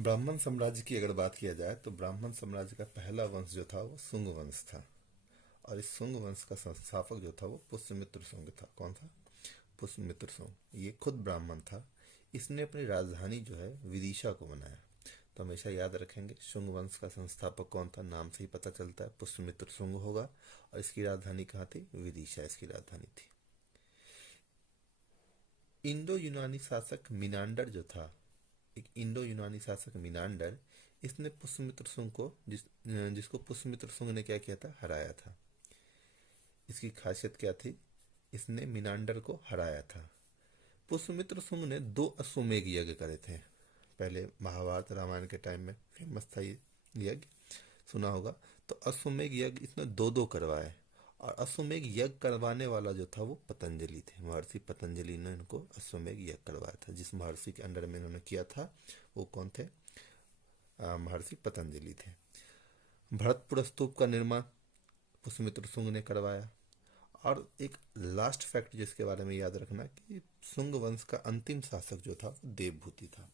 ब्राह्मण साम्राज्य की अगर बात किया जाए तो ब्राह्मण साम्राज्य का पहला वंश जो था वो शुंग वंश था। और इस शुंग वंश का संस्थापक जो था वो पुष्यमित्र शुंग था। कौन था? पुष्यमित्र शुंग। ये खुद ब्राह्मण था। इसने अपनी राजधानी जो है विदिशा को बनाया। तो हमेशा याद रखेंगे शुंग वंश का संस्थापक कौन था, नाम से ही पता चलता है पुष्यमित्र शुंग होगा। और इसकी राजधानी कहाँ थी? विदिशा इसकी राजधानी थी। इंडो यूनानी शासक मिनांडर जो था, एक इंडो यूनानी शासक मिनांडर, इसने पुष्यमित्र शुंग को जिसको पुष्यमित्र शुंग ने क्या किया था, हराया था। इसकी खासियत क्या थी? इसने मिनांडर को हराया था। पुष्यमित्र शुंग ने 2 अश्वमेध यज्ञ करे थे। पहले महाभारत रामायण के टाइम में फेमस था ये यज्ञ, सुना होगा। तो अश्वमेध यज्ञ इसने दो दो करवाए। और अश्वमेध यज्ञ करवाने वाला जो था वो पतंजलि थे। महर्षि पतंजलि ने इनको अश्वमेध यज्ञ करवाया था। जिस महर्षि के अंडर में इन्होंने किया था वो कौन थे? महर्षि पतंजलि थे। भरतपुर स्तूप का निर्माण पुष्यमित्र शुंग ने करवाया। और एक लास्ट फैक्ट जिसके बारे में याद रखना कि शुंग वंश का अंतिम शासक जो था वो देवभूति था।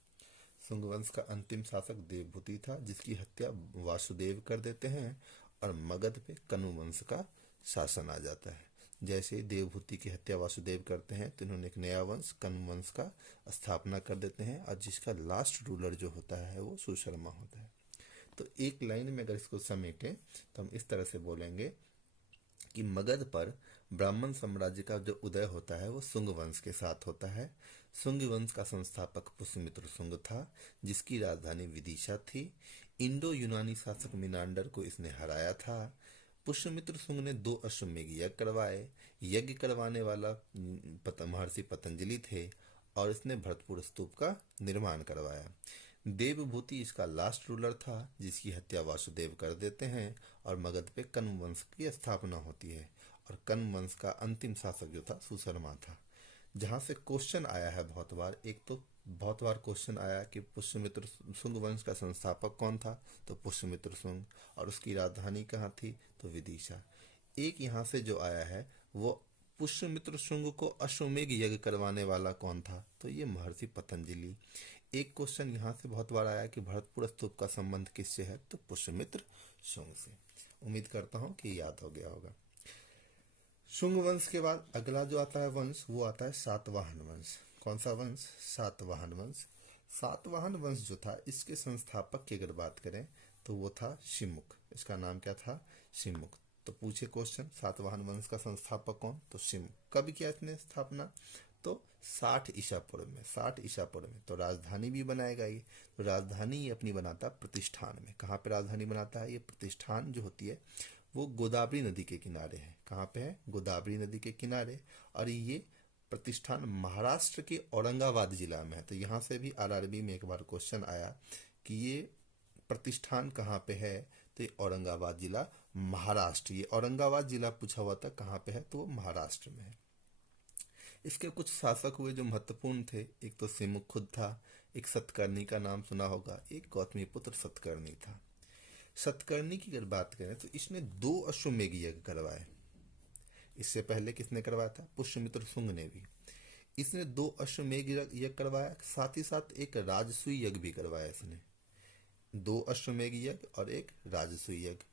शुंग वंश का अंतिम शासक देवभूति था, जिसकी हत्या वासुदेव कर देते हैं और मगध पे कनु वंश का शासन आ जाता है। जैसे ही देवभूति की हत्या वासुदेव करते हैं तो इन्होंने एक नया वंश कनु वंश का स्थापना कर देते हैं, और जिसका लास्ट रूलर जो होता है वो सुशर्मा होता है। तो एक लाइन में अगर इसको समेटें तो हम इस तरह से बोलेंगे कि मगध पर ब्राह्मण साम्राज्य का जो उदय होता है वो शुंग वंश के साथ होता है। शुंग वंश का संस्थापक पुष्यमित्र शुंग था, जिसकी राजधानी विदिशा थी। इंडो यूनानी शासक मिनांडर को इसने हराया था। पुष्यमित्र शुंग ने 2 अश्वमेध यज्ञ करवाए। यज्ञ करवाने वाला महर्षि पतंजलि थे। और इसने भरतपुर स्तूप का निर्माण करवाया। देवभूति इसका लास्ट रूलर था, जिसकी हत्या वासुदेव कर देते हैं और मगध पे कन्व वंश की स्थापना होती है। और कन्व वंश का अंतिम शासक जो था सुशर्मा था। जहां से क्वेश्चन आया है बहुत बार, एक तो बहुत बार क्वेश्चन आया कि पुष्यमित्र शुंग वंश का संस्थापक कौन था, तो पुष्यमित्र शुंग। और उसकी राजधानी कहाँ थी, तो विदिशा। एक यहाँ से जो आया है वो पुष्यमित्र शुंग को अश्वमेध यज्ञ करवाने वाला कौन था, तो ये महर्षि पतंजलि। एक क्वेश्चन यहाँ से बहुत बार आया कि भरतपुर स्तूप का संबंध किससे है, तो पुष्यमित्र शुंग से। उम्मीद करता हूँ कि याद हो गया होगा। शुंग वंश के बाद अगला जो आता है वंश वो आता है सातवाहन वंश। कौन सा वंश? सातवाहन वंश। सातवाहन वंश जो था इसके संस्थापक की अगर बात करें तो वो था शिमुख। इसका नाम क्या था? शिमुख। तो पूछे क्वेश्चन, सातवाहन वंश का संस्थापक कौन, तो शिमुख। कब किया इसने स्थापना? तो 60 ईसा पूर्व में। 60 ईसा पूर्व में। तो राजधानी भी बनाएगा ये। तो राजधानी ये अपनी बनाता प्रतिष्ठान में। कहाँ पे राजधानी बनाता है ये? प्रतिष्ठान जो होती है वो गोदावरी नदी के किनारे है। कहाँ पे है? गोदावरी नदी के किनारे। और ये प्रतिष्ठान महाराष्ट्र के औरंगाबाद जिला में है। तो यहाँ से भी आरआरबी में एक बार क्वेश्चन आया कि ये प्रतिष्ठान कहाँ पे है, तो ये औरंगाबाद जिला महाराष्ट्र। ये औरंगाबाद जिला पूछा हुआ था कहाँ पे है, तो वो महाराष्ट्र में है। इसके कुछ शासक हुए जो महत्वपूर्ण थे। एक तो सिमुख खुद था, एक सतकर्णी का नाम सुना होगा, एक गौतमीपुत्र सतकर्णी था। सतकर्णी की अगर बात करें तो इसने 2 अश्वमेध यज्ञ करवाए। इससे पहले किसने करवाया था? पुष्यमित्र शुंग ने भी। इसने 2 अश्वमेध यज्ञ करवाया, साथ ही साथ एक राजसूय यज्ञ भी करवाया इसने। 2 अश्वमेध यज्ञ और एक राजसूय यज्ञ।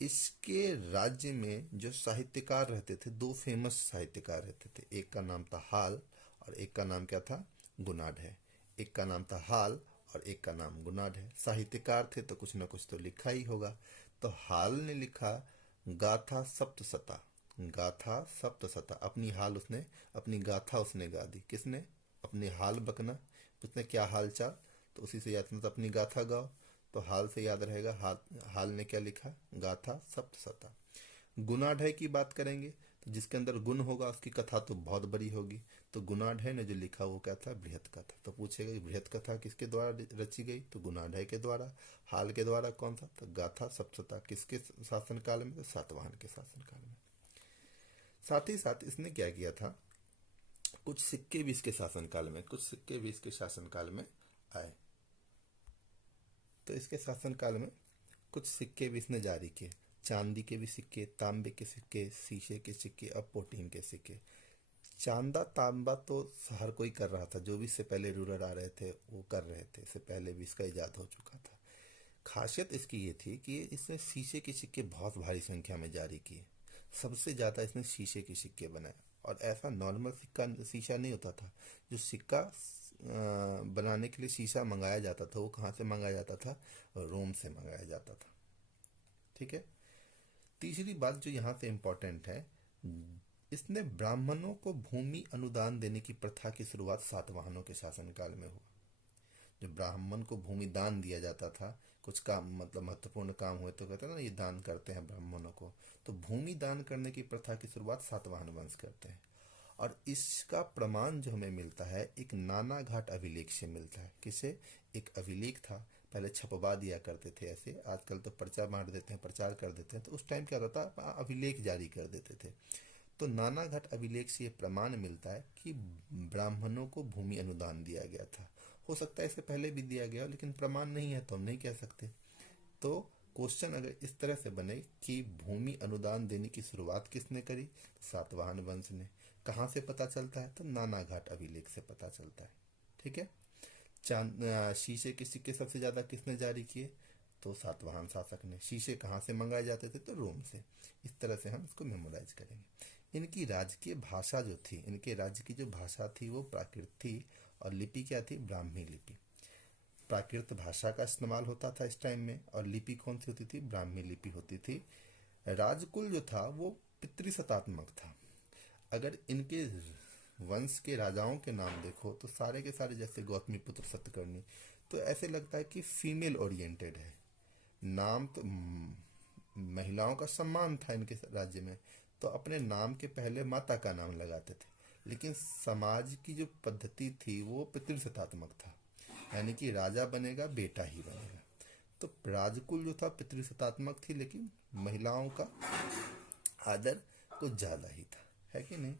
इसके राज्य में जो साहित्यकार रहते थे, 2 फेमस साहित्यकार रहते थे। एक का नाम था हाल और एक का नाम क्या था? गुणाढ है। एक का नाम था हाल और एक का नाम गुणाढ है। साहित्यकार थे तो कुछ ना कुछ तो लिखा ही होगा। तो हाल ने लिखा गाथा सप्तशता। गाथा सप्तशता। अपनी हाल उसने, अपनी गाथा उसने गा दी। किसने? अपने हाल बकना। उसने क्या हाल चाल, तो उसी से याद था अपनी गाथा गाओ। तो हाल से याद रहेगा। हाल ने क्या लिखा? गाथा सप्तशता। गुणाढ्य की बात करेंगे तो जिसके अंदर गुण होगा उसकी कथा तो बहुत बड़ी होगी। तो गुणाढ्य ने जो लिखा वो क्या था? बृहत कथा। तो पूछेगा कि बृहत कथा किसके द्वारा रची गई, तो गुणाढ्य के द्वारा। हाल के द्वारा कौन सा? तो गाथा सप्तशता। किसके शासनकाल में? तो सातवाहन के शासनकाल में। साथ ही साथ इसने क्या किया था, कुछ सिक्के भी इसके शासनकाल में, कुछ सिक्के भी इसके शासनकाल में आए। तो इसके शासनकाल में कुछ सिक्के भी इसने जारी किए। चांदी के भी सिक्के, तांबे के सिक्के, शीशे के सिक्के और प्रोटीन के सिक्के। चांदा तांबा तो हर कोई कर रहा था, जो भी इससे पहले रूलर आ रहे थे वो कर रहे थे, इससे पहले भी इसका इजाद हो चुका था। खासियत इसकी ये थी कि इसने शीशे के सिक्के बहुत भारी संख्या में जारी किए। सबसे ज़्यादा इसने शीशे के सिक्के बनाए। और ऐसा नॉर्मल सिक्का शीशा नहीं होता था। जो सिक्का बनाने के लिए शीशा मंगाया जाता था वो कहाँ से मंगाया जाता था? रोम से मंगाया जाता था। ठीक है। तीसरी बात जो यहाँ से इम्पोर्टेंट है, इसने ब्राह्मणों को भूमि अनुदान देने की प्रथा की शुरुआत सातवाहनों के शासनकाल में हुआ। जो ब्राह्मण को भूमि दान दिया जाता था, कुछ काम मतलब महत्वपूर्ण काम हुए तो कहते हैं ना ये दान करते हैं ब्राह्मणों को, तो भूमि दान करने की प्रथा की शुरुआत सातवाहन वंश करते हैं। और इसका प्रमाण जो हमें मिलता है एक नाना घाट अभिलेख से मिलता है। किसे? एक अभिलेख था, पहले छपवा दिया करते थे ऐसे, आजकल तो पर्चा बांट देते हैं, प्रचार कर देते हैं, तो उस टाइम क्या होता था, अभिलेख जारी कर देते थे। तो नाना घाट अभिलेख से ये प्रमाण मिलता है कि ब्राह्मणों को भूमि अनुदान दिया गया था। हो सकता है इससे पहले भी दिया गया हो, लेकिन प्रमाण नहीं है तो हम नहीं कह सकते। तो क्वेश्चन अगर इस तरह से बने कि भूमि अनुदान देने की शुरुआत किसने करी, सातवाहन वंश ने। कहाँ से पता चलता है? तो नाना घाट अभिलेख से पता चलता है। ठीक है। शीशे के सिक्के सबसे ज्यादा किसने जारी किए? तो सातवाहन शासक ने। शीशे कहाँ से मंगाए जाते थे? तो रोम से। इस तरह से हम इसको मेमोराइज करेंगे। इनकी राजकीय भाषा जो थी, इनके राज्य की जो भाषा थी वो प्राकृत थी, और लिपि क्या थी? ब्राह्मी लिपि। प्राकृत भाषा का इस्तेमाल होता था इस टाइम में, और लिपि कौन सी होती थी? ब्राह्मी लिपि होती थी। राजकुल जो था वो पितृसत्तात्मक था। अगर इनके वंश के राजाओं के नाम देखो तो सारे के सारे, जैसे गौतमी पुत्र सतकर्णी, तो ऐसे लगता है कि फीमेल ओरिएंटेड है। नाम तो महिलाओं का सम्मान था इनके राज्य में, तो अपने नाम के पहले माता का नाम लगाते थे। लेकिन समाज की जो पद्धति थी वो पितृसत्तात्मक था, यानी कि राजा बनेगा बेटा ही बनेगा। तो राजकुल जो था पितृसत्तात्मक थी, लेकिन महिलाओं का आदर कुछ ज्यादा ही था, है कि नहीं?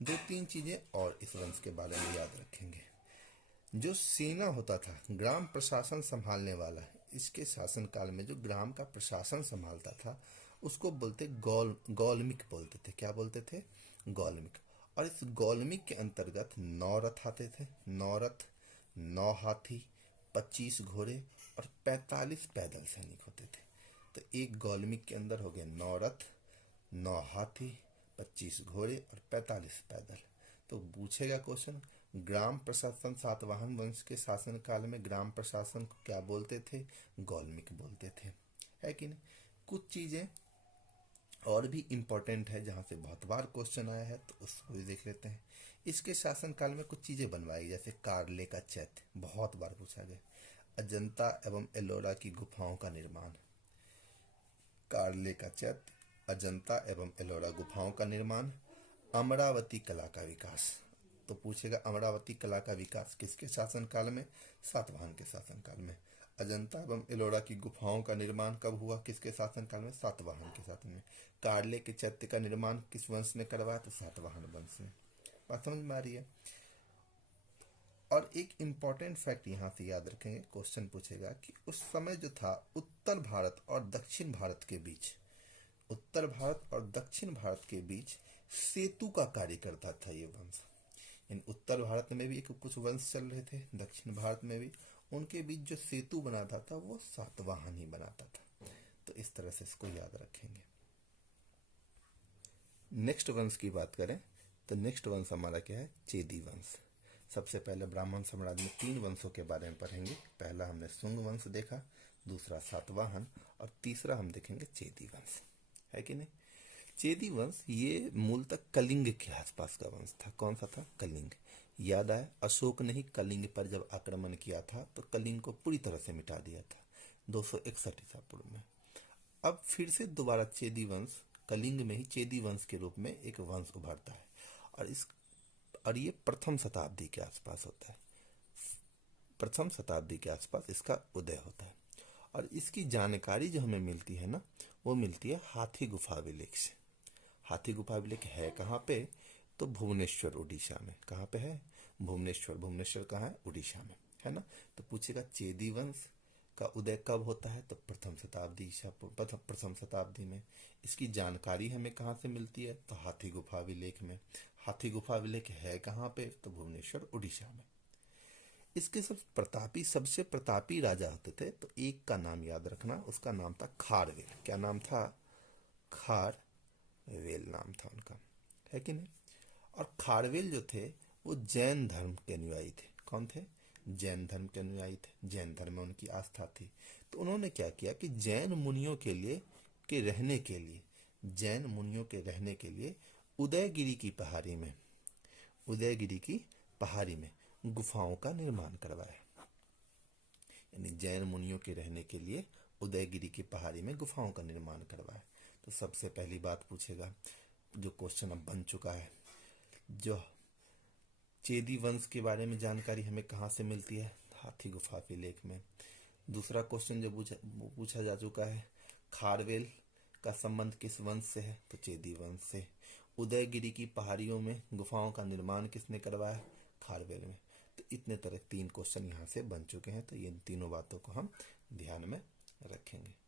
दो तीन चीजें और इस वंश के बारे में याद रखेंगे। जो सेना होता था, ग्राम प्रशासन संभालने वाला, इसके शासनकाल में जो ग्राम का प्रशासन संभालता था उसको बोलते गौलमिक बोलते थे। क्या बोलते थे? गौलमिक। और इस गौलमिक के अंतर्गत 9 रथ आते थे। 9 रथ, 9 हाथी, 25 घोड़े और 45 पैदल सैनिक होते थे। तो एक गौलमिक के अंदर हो गए 9 रथ, 9 हाथी, 25 घोड़े और 45 पैदल। तो पूछेगा क्वेश्चन, ग्राम प्रशासन सातवाहन वंश के शासन काल में ग्राम प्रशासन को क्या बोलते थे? गौलमिक बोलते थे, है कि नहीं? कुछ चीजें और भी इम्पोर्टेंट है जहां से बहुत बार क्वेश्चन आया है, तो उसको भी देख लेते हैं। इसके शासन काल में कुछ चीजें बनवाई, जैसे कारले का चैत्य, बहुत बार पूछा गया। अजंता एवं एलोरा की गुफाओं का निर्माण। कारले का चैत्य, अजंता एवं एलोरा गुफाओं का निर्माण, अमरावती कला का विकास। तो पूछेगा अमरावती कला का विकास किसके शासनकाल में? सातवाहन के शासनकाल में। अजंता एवं एलोरा की गुफाओं का निर्माण कब हुआ? किसके शासनकाल में? सातवाहन के शासन में। कारले के चैत्य का निर्माण किस वंश ने करवाया? तो सातवाहन वंश ने। बात समझ में आ रही है? और एक इम्पॉर्टेंट फैक्ट यहाँ से याद रखेंगे, क्वेश्चन पूछेगा कि उस समय जो था उत्तर भारत और दक्षिण भारत के बीच, उत्तर भारत और दक्षिण भारत के बीच सेतु का कार्य करता था ये वंश। इन उत्तर भारत में भी एक कुछ वंश चल रहे थे, दक्षिण भारत में भी, उनके बीच जो सेतु बनाता था वो सातवाहन ही बनाता था। तो इस तरह से इसको याद रखेंगे। नेक्स्ट वंश की बात करें तो नेक्स्ट वंश हमारा क्या है? चेदी वंश। सबसे पहले ब्राह्मण साम्राज्य में 3 वंशों के बारे में पढ़ेंगे। पहला हमने शुंग वंश देखा, दूसरा सातवाहन, और तीसरा हम देखेंगे चेदी वंश, है कि नहीं? चेदी वंश ये मूलतः कलिंग के आसपास का वंश था। कौन सा था? कलिंग। याद आया, अशोक ने ही कलिंग पर जब आक्रमण किया था तो कलिंग को पूरी तरह से मिटा दिया था 261 ईसा पूर्व में। अब फिर से दोबारा चेदी वंश, कलिंग में ही चेदी वंश के रूप में एक वंश उभरता है, और ये प्रथम शताब्दी के आसपास होता है। प्रथम शताब्दी के आसपास इसका उदय होता है। और इसकी जानकारी जो हमें मिलती है ना, वो मिलती है हाथी गुफा अभिलेख से। हाथी गुफा अभिलेख है कहाँ पे? तो भुवनेश्वर उड़ीसा में। कहाँ पे है? भुवनेश्वर। भुवनेश्वर कहाँ है? उड़ीसा में, है ना? तो पूछेगा चेदी वंश का उदय कब होता है? तो प्रथम शताब्दी में। इसकी जानकारी हमें कहाँ से मिलती है? तो हाथी गुफा अभिलेख में। हाथी गुफा अभिलेख है कहाँ पे? तो भुवनेश्वर, उड़ीसा में। इसके सबसे प्रतापी राजा होते थे, तो एक का नाम याद रखना, उसका नाम था खारवेल। क्या नाम था? खारवेल नाम था उनका, है कि नहीं? और खारवेल जो थे वो जैन धर्म के अनुयायी थे। कौन थे? जैन धर्म के अनुयायी थे। जैन धर्म में उनकी आस्था थी। तो उन्होंने क्या किया कि जैन मुनियों के लिए उदयगिरी की पहाड़ी में गुफाओं का निर्माण करवाया। यानी जैन मुनियों के रहने के लिए उदयगिरी की पहाड़ी में गुफाओं का निर्माण करवाया। तो सबसे पहली बात पूछेगा, जो क्वेश्चन अब बन चुका है, जो चेदी वंश के बारे में जानकारी हमें कहाँ से मिलती है? हाथी गुफा अभिलेख में। दूसरा क्वेश्चन जो पूछा जा चुका है, खारवेल का संबंध किस वंश से है? तो चेदी वंश से। उदयगिरी की पहाड़ियों में गुफाओं का निर्माण किसने करवाया? खारवेल में। तो इतने तरह 3 क्वेश्चन यहाँ से बन चुके हैं। तो ये तीनों बातों को हम ध्यान में रखेंगे।